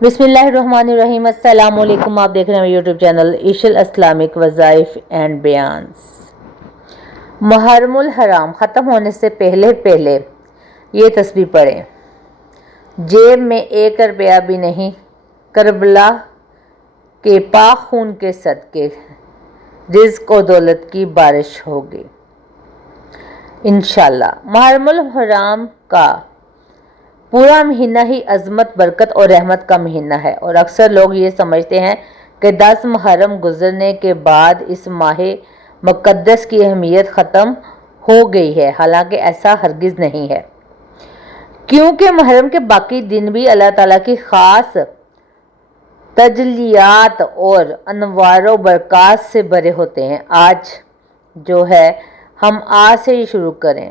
बिस्मिल्लाहिर्रहमानिर्रहीम। अस्सलाम वालेकुम। आप देख रहे हैं यूट्यूब चैनल इशल इस्लामिक वज़ाइफ एंड बयान्स। मुहर्रमुल हराम ख़त्म होने से पहले पहले ये तस्बीह पढ़ें। जेब में 1 रुपया भी नहीं, करबला के पाक खून के सदके रिज़्क़ और दौलत की बारिश होगी इंशाअल्लाह। मुहर्रमुल हराम का पूरा महीना ही अज़मत, बरकत और रहमत का महीना है और अक्सर लोग ये समझते हैं कि 10 मुहर्रम गुजरने के बाद इस माह मुक़द्दस की अहमियत ख़त्म हो गई है। हालांकि ऐसा हरगिज़ नहीं है, क्योंकि मुहर्रम के बाकी दिन भी अल्लाह ताला की ख़ास तजलियात और अनवार बरक़ात से भरे होते हैं। आज जो है हम आज से ही शुरू करें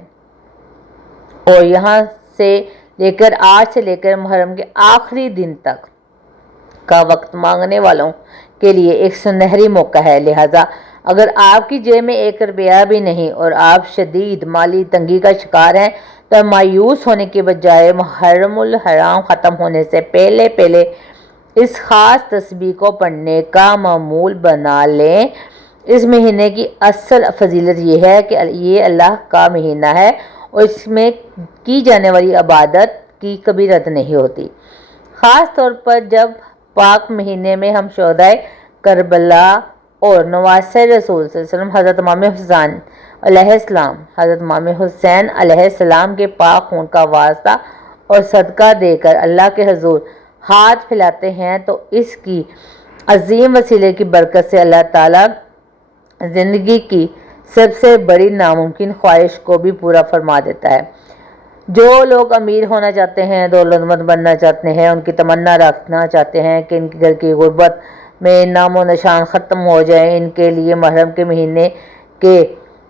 और यहाँ से लेकर आज से लेकर मुहर्रम के आखिरी दिन तक का वक्त मांगने वालों के लिए एक सुनहरी मौका है। लिहाजा अगर आपकी जेब में 1 रुपया भी नहीं और आप शदीद माली तंगी का शिकार हैं तो मायूस होने के बजाय मुहर्रमुल हराम ख़त्म होने से पहले पहले इस ख़ास तस्बीह को पढ़ने का मामूल बना लें। इस महीने की असल फजीलत यह है कि ये अल्लाह का महीना है और इसमें की जाने वाली इबादत की कभी रद्द नहीं होती। ख़ास तौर पर जब पाक महीने में हम शोहदाए करबला और नवासे रसूल सल्लल्लाहु अलैहि वसल्लम हज़रत इमाम हुसैन अलैहिस्सलाम हज़रत इमाम हुसैन अलैहिस्सलाम के पाक खून का वास्ता और सदका देकर अल्लाह के हजूर हाथ फैलाते हैं तो इसकी अजीम वसीले की बरकत से अल्लाह ताला ज़िंदगी की सबसे बड़ी नामुमकिन ख्वाहिश को भी पूरा फरमा देता है। जो लोग अमीर होना चाहते हैं, दौलतमंद बनना चाहते हैं, उनकी तमन्ना रखना चाहते हैं कि इनके घर की गुर्बत में नामो निशान ख़त्म हो जाए, इनके लिए मुहर्रम के महीने के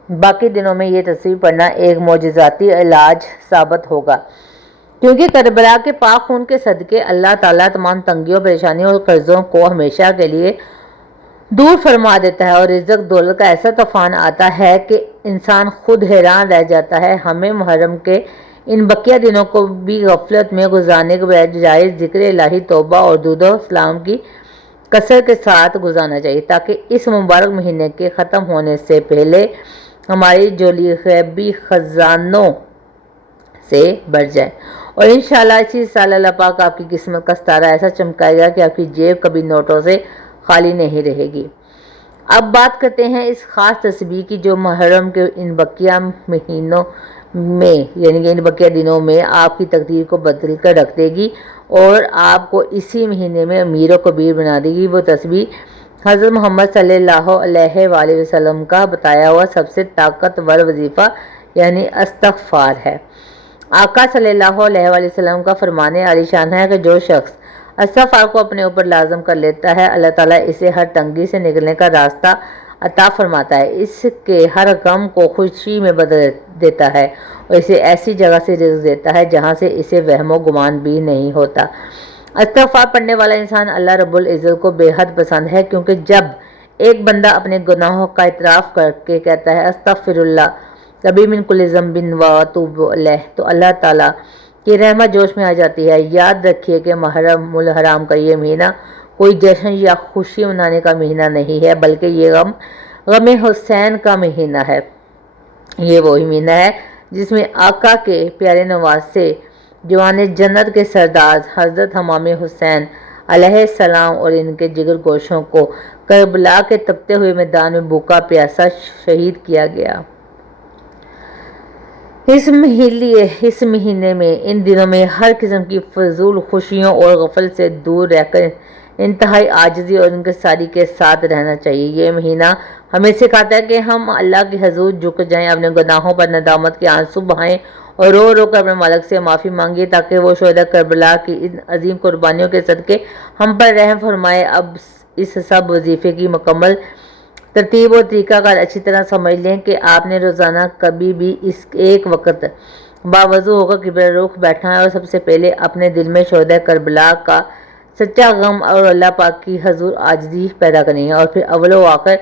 बाकी दिनों में ये तस्बीह पढ़ना एक मोजज़ाती इलाज साबित होगा, क्योंकि करबला के पाक खून के सदके अल्लाह ताला तमाम तंगियों, परेशानियों और कर्ज़ों को हमेशा के लिए दूर फरमा देता है और रिज़्क़ दौलत का ऐसा तूफ़ान आता है कि इंसान खुद हैरान रह जाता है। हमें मुहर्रम के इन बकिया दिनों को भी गफलत में गुजारने के बजाय ज़िक्र इलाही, तौबा और दुरूद व सलाम की कसरत के साथ गुजारना चाहिए, ताकि इस मुबारक महीने के ख़त्म होने से पहले हमारी झोली गैबी ख़जानों से भर जाए और इंशाअल्लाह इसी साल अल्लाह पाक आपकी किस्मत का सितारा ऐसा चमकाएगा कि आपकी जेब कभी नोटों से खाली नहीं रहेगी। अब बात करते हैं इस ख़ास तस्बीह की, जो मुहर्रम के इन बकिया महीनों में यानी कि इन बकिया दिनों में आपकी तकदीर को बदल कर रख देगी और आपको इसी महीने में अमीर और कबीर बना देगी। वो तस्बीह हज़रत मोहम्मद सल्लल्लाहु अलैहि वसल्लम का बताया हुआ सबसे ताकतवर वजीफ़ा यानी इस्तग़फ़ार है। आका सल्लल्लाहु अलैहि वसल्लम का फरमाने आलीशान है कि जो शख्स इस्तग़फ़ार को अपने ऊपर लाज़म कर लेता है, अल्लाह ताला इसे हर तंगी से निकलने का रास्ता अता फरमाता है, इसके हर गम को खुशी में बदल देता है और इसे ऐसी जगह से रिज़्क़ देता है जहाँ से इसे वहमो गुमान भी नहीं होता। इस्तग़फ़ार पढ़ने वाला इंसान अल्लाह रब्बुल इज़्ज़त को बेहद पसंद है, क्योंकि जब एक बंदा अपने गुनाहों का इतराफ़ करके कहता है अस्तग़फ़िरुल्लाह रब्बी मिन कुल्लि ज़ंबिन व अतूबु अलैह, तो अल्लाह ताला की रहमत जोश में आ जाती है। याद रखिए कि मुहर्रमुल हराम का ये महीना कोई जश्न या खुशी मनाने का महीना नहीं है, बल्कि ये गम हुसैन का महीना है। ये वही महीना है जिसमें आका के प्यारे नवासे जवान जन्नत के सरदार हज़रत इमाम हुसैन अलैहिस्सलाम और इनके जिगर गोशों को करबला के तपते हुए मैदान में भूखा प्यासा शहीद किया गया। इस महीने में इन दिनों में हर किस्म की फजूल खुशियों और गफल से दूर रहकर इंतहाई आजिज़ी और इंकिसारी के साथ रहना चाहिए। ये महीना हमें सिखाता है कि हम अल्लाह के हजूर झुक जाएं, अपने गुनाहों पर नदामत के आंसू बहाएं और रो रो कर अपने मालिक से माफ़ी मांगे, ताकि वो शोहदा करबला की इन अजीम कुर्बानियों के सदके हम पर रहम फरमाए। अब इस सब वजीफ़े की मुकम्मल तरतीब और तरीक़ाकार अच्छी तरह समझ लें कि आपने रोज़ाना कभी भी इस एक वक्त बावजू होकर किबला रुख बैठना है और सबसे पहले अपने दिल में शोहदा करबला का सच्चा गम और अल्लाह पाक की हजूर आजिज़ी पैदा करनी है और फिर अव्वल व आखिर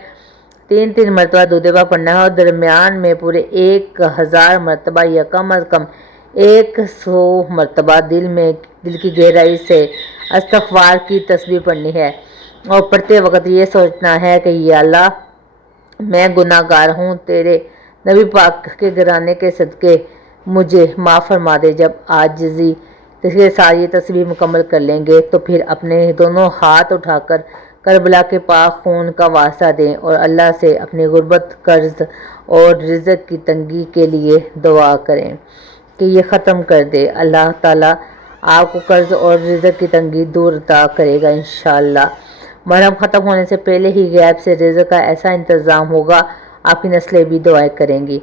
3 मरतबा दुरूद पढ़ना है और दरमियान में पूरे 1000 मरतबा या कम अज़ कम 100 مرتبہ دل کی گہرائی سے استغفار کی تسبیح پڑھنی ہے اور پڑھتے وقت یہ سوچنا ہے کہ یا اللہ میں گناہ گار ہوں، تیرے نبی پاک کے گھرانے کے صدقے مجھے معاف فرما دے۔ جب عاجزی کے ساتھ یہ تسبیح مکمل کر لیں گے تو پھر اپنے دونوں ہاتھ اٹھا کر کربلا کے پاک خون کا واسطہ دیں اور اللہ سے اپنی غربت، قرض اور رزق کی تنگی کے لیے دعا کریں کہ یہ ختم کر دے۔ اللہ تعالیٰ آپ کو قرض اور رزق کی تنگی دور عطا کرے گا انشاءاللہ۔ محرم ختم ہونے سے پہلے ہی غیب سے رزق کا ایسا انتظام ہوگا، آپ کی نسلیں بھی دعائیں کریں گی۔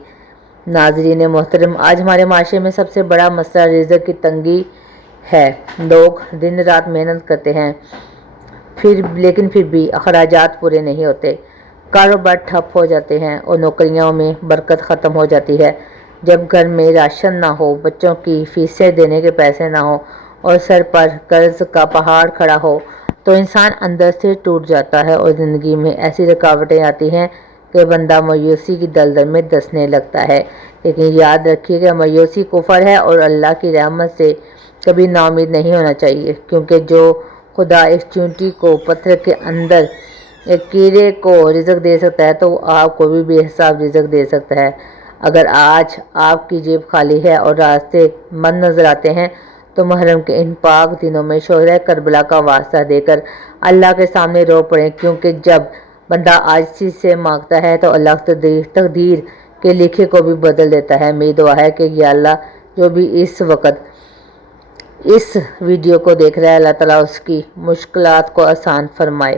ناظرین محترم، آج ہمارے معاشرے میں سب سے بڑا مسئلہ رزق کی تنگی ہے۔ لوگ دن رات محنت کرتے ہیں لیکن پھر بھی اخراجات پورے نہیں ہوتے، کاروبار ٹھپ ہو جاتے ہیں اور نوکریوں میں برکت ختم ہو جاتی ہے۔ جب گھر میں راشن نہ ہو، بچوں کی فیسیں دینے کے پیسے نہ ہو اور سر پر قرض کا پہاڑ کھڑا ہو تو انسان اندر سے ٹوٹ جاتا ہے اور زندگی میں ایسی رکاوٹیں آتی ہیں کہ بندہ مایوسی کی دلدل میں دسنے لگتا ہے۔ لیکن یاد رکھیے کہ مایوسی کفر ہے اور اللہ کی رحمت سے کبھی نا امید نہیں ہونا چاہیے، کیونکہ جو خدا ایک چونٹی کو پتھر کے اندر ایک کیڑے کو رزق دے سکتا ہے تو وہ آپ کو بھی بے حساب رزق دے سکتا ہے۔ اگر آج آپ کی جیب خالی ہے اور راستے بند نظر آتے ہیں تو محرم کے ان پاک دنوں میں شہدائے کربلا کا واسطہ دے کر اللہ کے سامنے رو پڑیں، کیونکہ جب بندہ عاجزی سے مانگتا ہے تو اللہ تقدیر کے لکھے کو بھی بدل دیتا ہے۔ میری دعا ہے کہ یا اللہ جو بھی اس وقت اس ویڈیو کو دیکھ رہا ہے، اللہ تعالیٰ اس کی مشکلات کو آسان فرمائے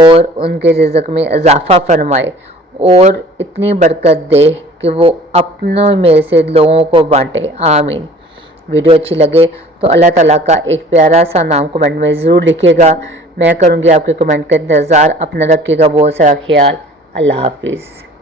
اور ان کے رزق میں اضافہ فرمائے اور اتنی برکت دے کہ وہ اپنوں میں سے لوگوں کو بانٹے، آمین۔ ویڈیو اچھی لگے تو اللہ تعالیٰ کا ایک پیارا سا نام کمنٹ میں ضرور لکھیے گا، میں کروں گی آپ کے کمنٹ کا انتظار۔ اپنا رکھیے گا بہت سارا خیال۔ اللہ حافظ۔